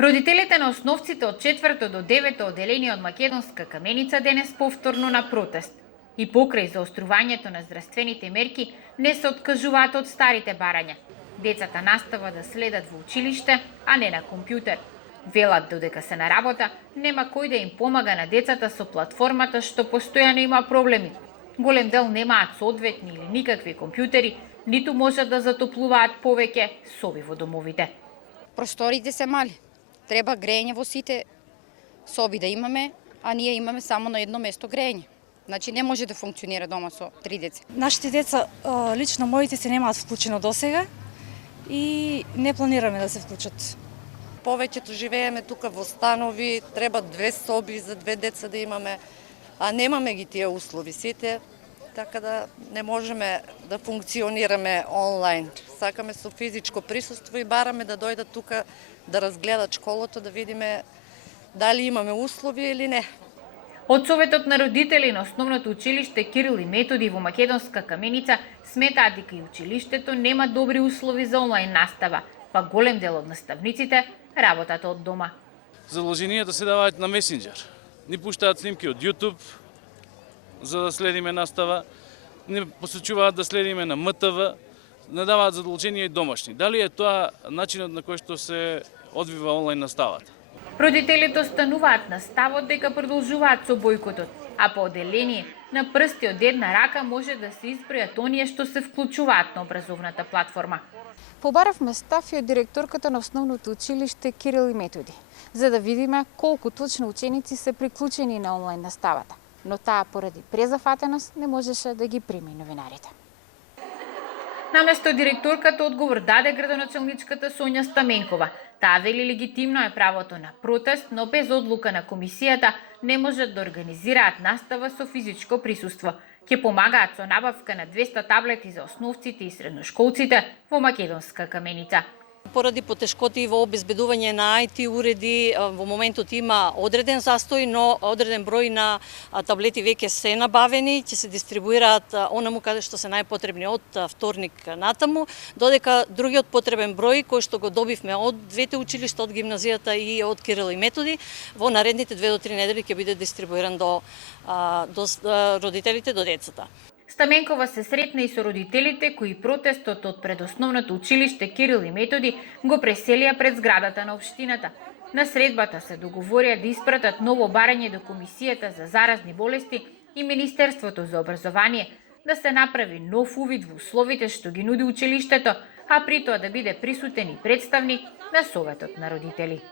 Родителите на основците од 4 до 9 одделение од Македонска Каменица денес повторно на протест. И покрај заострувањето на здравствените мерки не се откажуваат од старите барања. Децата настава да следат во училиште, а не на компјутер. Велат додека се на работа, нема кој да им помага на децата со платформата што постојано има проблеми. Голем дел немаат соодветни или никакви компјутери, ниту можат да затоплуваат повеќе соби во домовите. Просторите се мали. Треба грејење во сите соби да имаме, а ние имаме само на едно место грејење. Значи не може да функционира дома со 3 деца. Нашите деца, лично моите, се немаат вклучено досега и не планираме да се вклучат. Повеќето живееме тука во станови, треба 2 соби за 2 деца да имаме, а немаме ги тие услови сите, така да не можеме да функционираме онлайн. Сакаме со физичко присуство и бараме да дојдат тука да разгледат школото, да видиме дали имаме услови или не. Од Советот на родители на основното училиште Кирил и Методи во Македонска Каменица сметаат дека и училиштето нема добри услови за онлайн настава, па голем дел од наставниците работат од дома. Задолженијата се даваат на месенџер. Ни пуштаат снимки од YouTube за да следиме настава, не посочуваат да следиме на МТВ, не даваат задолженија и домашни. Дали е тоа начинот на кој што се одвива онлайн наставата? Родителите остануваат на ставот дека продолжуваат со бојкотот, а по одделение на прсти од една рака може да се избројат оние што се вклучуваат на образовната платформа. Побаравме став и од директорката на основното училиште Кирил и Методи, за да видиме колку точно ученици се приклучени на онлайн наставата, но таа поради презафатеност не можеше да ги прими новинарите. Наместо директорката одговор даде градоначалничката Сонја Стаменкова. Таа вели легитимно е правото на протест, но без одлука на комисијата не можат да организираат настава со физичко присуство. Ќе помагаат со набавка на 200 таблети за основците и средношколците во Македонска Каменица. Поради потешкоти во обезбедување на IT уреди, во моментот има одреден застој, но одреден број на таблети веќе се набавени, ќе се дистрибуираат онаму каде што се најпотребни од вторник натаму, додека другиот потребен број кој што го добивме од двете училишта, од гимназијата и од Кирил и Методи, во наредните 2 до 3 недели ќе биде дистрибуиран до родителите, до децата. Стаменкова се сретна и со родителите кои протестот од предосновното училиште Кирил и Методи го преселија пред зградата на општината. На средбата се договорија да испратат ново барање до Комисијата за заразни болести и Министерството за образование, да се направи нов увид во условите што ги нуди училиштето, а при тоа да биде присутен и представник на Советот на родители.